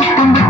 Thank you.